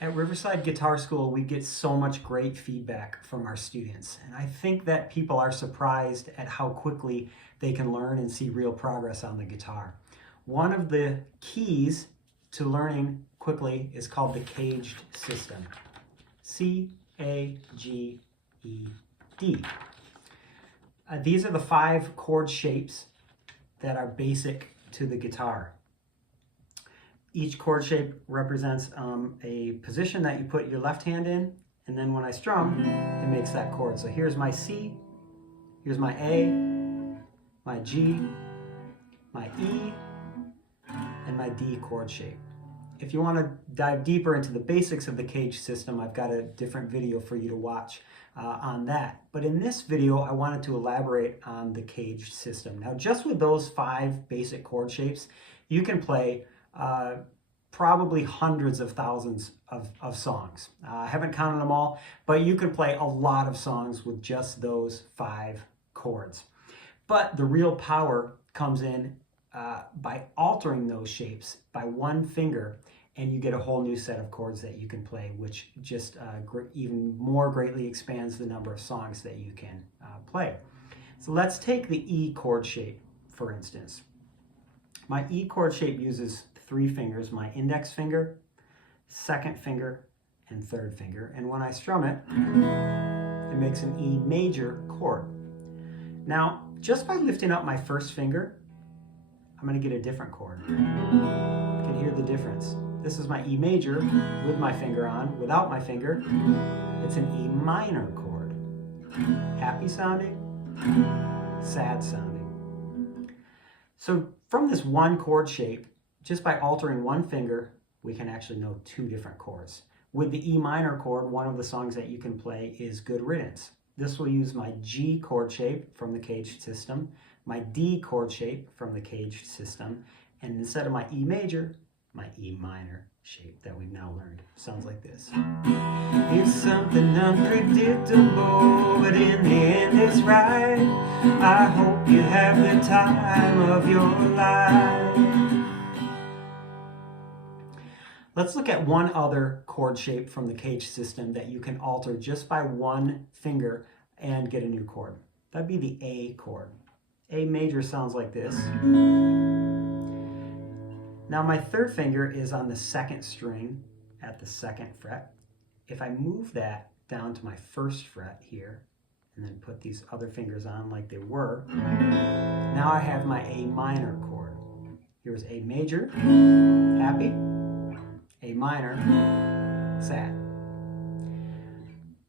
At Riverside Guitar School, we get so much great feedback from our students, and I think that people are surprised at how quickly they can learn and see real progress on the guitar. One of the keys to learning quickly is called the CAGED system. C-A-G-E-D. These are the 5 chord shapes that are basic to the guitar. Each chord shape represents a position that you put your left hand in, and then when I strum, it makes that chord. So here's my C, here's my A, my G, my E, and my D chord shape. If you want to dive deeper into the basics of the CAGED system, I've got a different video for you to watch on that. But in this video, I wanted to elaborate on the CAGED system. Now, just with those 5 basic chord shapes, you can play probably hundreds of thousands of songs. I haven't counted them all, but you can play a lot of songs with just those 5 chords. But the real power comes in by altering those shapes by one finger, and you get a whole new set of chords that you can play, which just even more greatly expands the number of songs that you can play. So let's take the E chord shape, for instance. My E chord shape uses 3 fingers, my index finger, second finger, and third finger. And when I strum it, it makes an E major chord. Now, just by lifting up my first finger, I'm going to get a different chord. You can hear the difference. This is my E major with my finger on. Without my finger, it's an E minor chord. Happy sounding, sad sounding. So from this one chord shape, just by altering one finger, we can actually know 2 different chords. With the E minor chord, one of the songs that you can play is Good Riddance. This will use my G chord shape from the CAGED system, my D chord shape from the CAGED system, and instead of my E major, my E minor shape that we've now learned. Sounds like this. It's something unpredictable, but in the end it's right. I hope you have the time of your life. Let's look at one other chord shape from the CAGED system that you can alter just by one finger and get a new chord. That'd be the A chord. A major sounds like this. Now my third finger is on the second string at the 2nd fret. If I move that down to my 1st fret here, and then put these other fingers on like they were, now I have my A minor chord. Here's A major, happy, A minor, sad.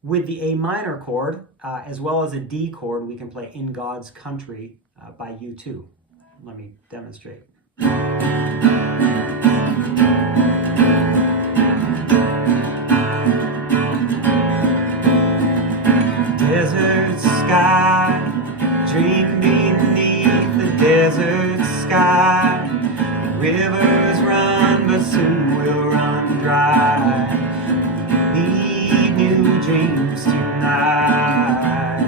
With the A minor chord, as well as a D chord, we can play In God's Country by U2. Let me demonstrate. Desert sky, dream beneath the desert sky. Rivers run, but soon will run dry. Need new dreams tonight.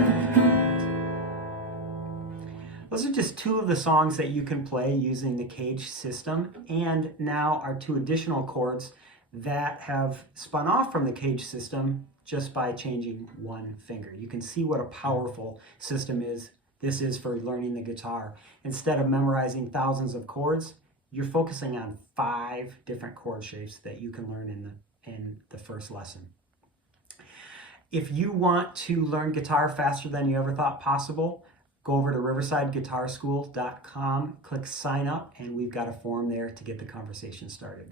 Those are just 2 of the songs that you can play using the CAGED system, and now our 2 additional chords that have spun off from the CAGED system just by changing one finger. You can see what a powerful system this is for learning the guitar. Instead of memorizing thousands of chords, you're focusing on 5 different chord shapes that you can learn in the first lesson. If you want to learn guitar faster than you ever thought possible, go over to riversideguitarschool.com, click sign up, and we've got a form there to get the conversation started.